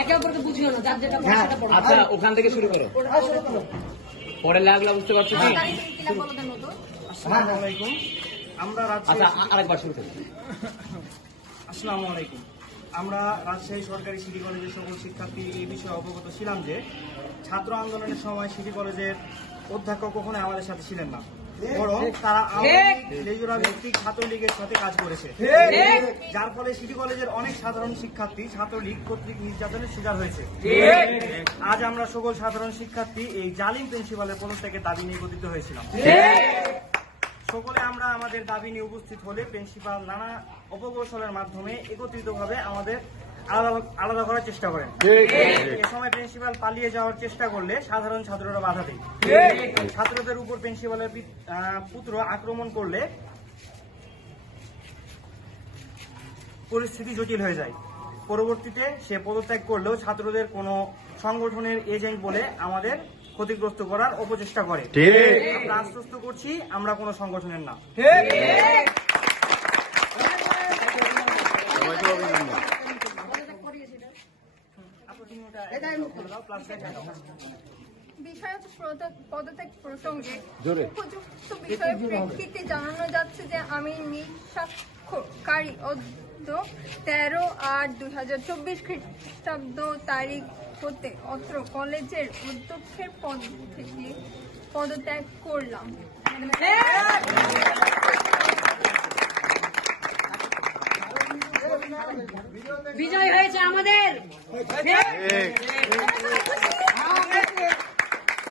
একে অপরকে বুঝিও না, যার যেটা পড়া সেটা পড়ো। আচ্ছা, ওখান থেকে শুরু করো। পরে লাগলা বুঝতে পারছো কি? আসসালামু আলাইকুম। আমরা আচ্ছা, আরেকবার শুরু করো। আসসালামু আলাইকুম। আমরা রাজশাহী সরকারি সিটি কলেজের সকল শিক্ষার্থী এই বিষয়ে অবগত ছিলাম যে ছাত্র আন্দোলনের সময় সিটি কলেজের অধ্যক্ষ কখনো আমাদের সাথে ছিলেন না, বরং তারা লেজুরা ভিত্তিক ছাত্রলীগের সাথে কাজ করেছে, যার ফলে সিটি কলেজের অনেক সাধারণ শিক্ষার্থী ছাত্রলীগ কর্তৃক নির্যাতনের শিকার হয়েছে। আজ আমরা সকল সাধারণ শিক্ষার্থী এই জালিম প্রিন্সিপালের পদত্যাগের দাবি নিয়ে একত্রিত হয়েছিলাম। সকলে আমরা আমাদের দাবি নিয়ে উপস্থিত হলে প্রিন্সিপাল নানা অপকৌশলের মাধ্যমে একত্রিতভাবে আমাদের আলাদা করার চেষ্টা করেন। এ সময় প্রিন্সিপাল পালিয়ে যাওয়ার চেষ্টা করলে সাধারণ ছাত্ররা বাধা দেয়। ছাত্রদের উপর প্রিন্সিপালের পুত্র আক্রমণ করলে পরিস্থিতি জটিল হয়ে যায়। পরবর্তীতে সে পদত্যাগ করলেও ছাত্রদের কোনো সংগঠনের এজেন্ট বলে আমাদের ক্ষতিগ্রস্ত করার অপচেষ্টা করে। আমরা আশ্বস্ত করছি আমরা কোনো সংগঠনের না। বিষয় পদত্যাগ প্রসঙ্গে উপযুক্ত বিষয়ের প্রেক্ষিতে জানানো যাচ্ছে যে আমি নিঃস্বাক্ষরকারী 13/8/2024 খ্রিস্টাব্দ তারিখ হতে অত্র কলেজের অধ্যক্ষের পদ থেকে পদত্যাগ করলাম। বিজয় হয়েছে আমাদের।